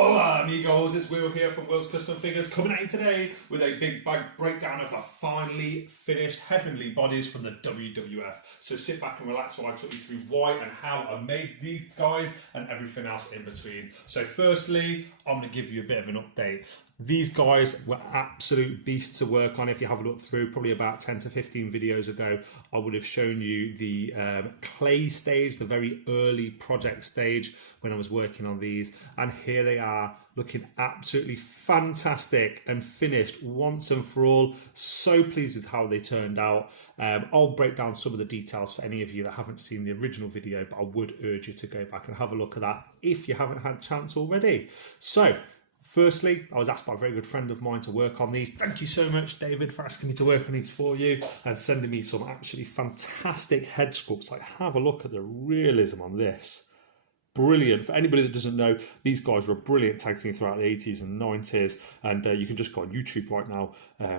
Hola amigos, it's Will here from Will's Custom Figures, coming at you today with a big bag breakdown of the finally finished Heavenly bodies from the WWF. So sit back and relax while I talk you through why and how I made these guys and everything else in between. So firstly, I'm going to give you a bit of an update. These guys were absolute beasts to work on. If you have a look through, probably about 10 to 15 videos ago, I would have shown you the clay stage, the very early project stage when I was working on these. And here they are, looking absolutely fantastic and finished once and for all. So pleased with how they turned out. I'll break down some of the details for any of you that haven't seen the original video, but I would urge you to go back and have a look at that if you haven't had a chance already. So, firstly, I was asked by a very good friend of mine to work on these. Thank you so much, David, for asking me to work on these for you and sending me some absolutely fantastic head sculpts. Like, have a look at the realism on this. Brilliant. For anybody that doesn't know, these guys were a brilliant tag team throughout the 80s and 90s, and you can just go on YouTube right now,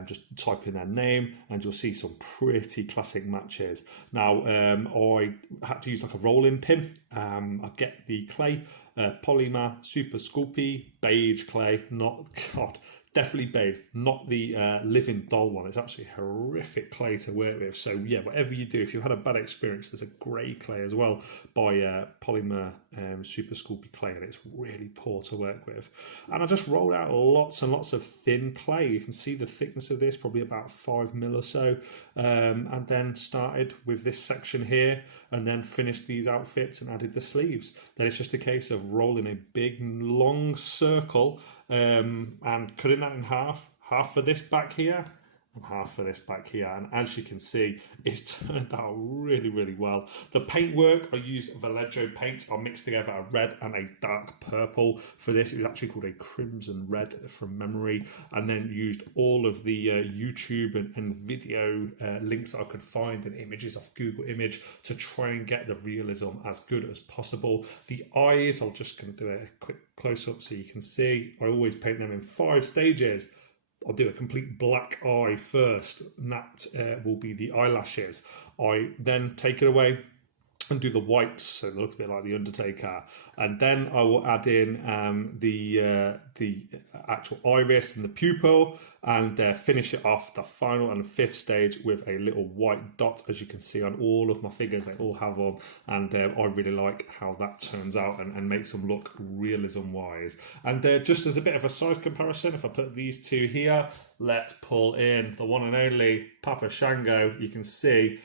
just type in their name and you'll see some pretty classic matches. Now, I had to use like a rolling pin. I get the clay, Polymer Super Sculpey beige clay, definitely beige, not the living doll one. It's absolutely horrific clay to work with. So yeah, whatever you do, if you've had a bad experience, there's a grey clay as well by Polymer Super Sculpey clay, and it's really poor to work with. And I just rolled out lots and lots of thin clay. You can see the thickness of this, probably about 5 mil or so, and then started with this section here, and then finished these outfits and added the sleeves. Then it's just a case of rolling a big long circle and cutting that in half for this back here and half for this back here, and as you can see, it's turned out really, really well. The paintwork, I used Vallejo paint. I mixed together a red and a dark purple for this. It was actually called a crimson red from memory, and then used all of the YouTube and video links that I could find and images off Google Image to try and get the realism as good as possible. The eyes, I'm just going to do a quick close-up so you can see. I always paint them in 5 stages. I'll do a complete black eye first, and that will be the eyelashes. I then take it away and do the whites, so they look a bit like the Undertaker, and then I will add in the actual iris and the pupil, and finish it off the final and 5th stage with a little white dot, as you can see on all of my figures. They all have them, and I really like how that turns out and makes them look realism wise. And just as a bit of a size comparison, if I put these two here, let's pull in the one and only Papa Shango. You can see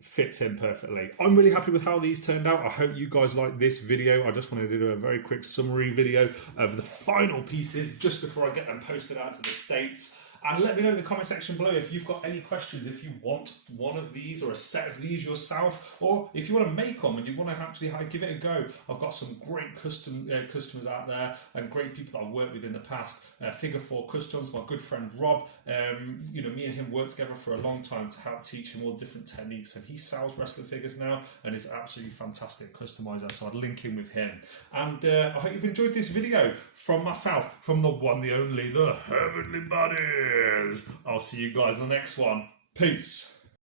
fits in perfectly. I'm really happy with how these turned out. I hope you guys like this video. I just wanted to do a very quick summary video of the final pieces just before I get them posted out to the States. And let me know in the comment section below if you've got any questions, if you want one of these or a set of these yourself, or if you want to make them and you want to actually give it a go. I've got some great customers out there and great people that I've worked with in the past. Figure 4 Customs, my good friend Rob, me and him worked together for a long time to help teach him all different techniques, and he sells wrestling figures now and is absolutely fantastic customizer, so I'd link in with him. And I hope you've enjoyed this video from myself, from the one, the only, the Heavenly Body. I'll see you guys in the next one. Peace.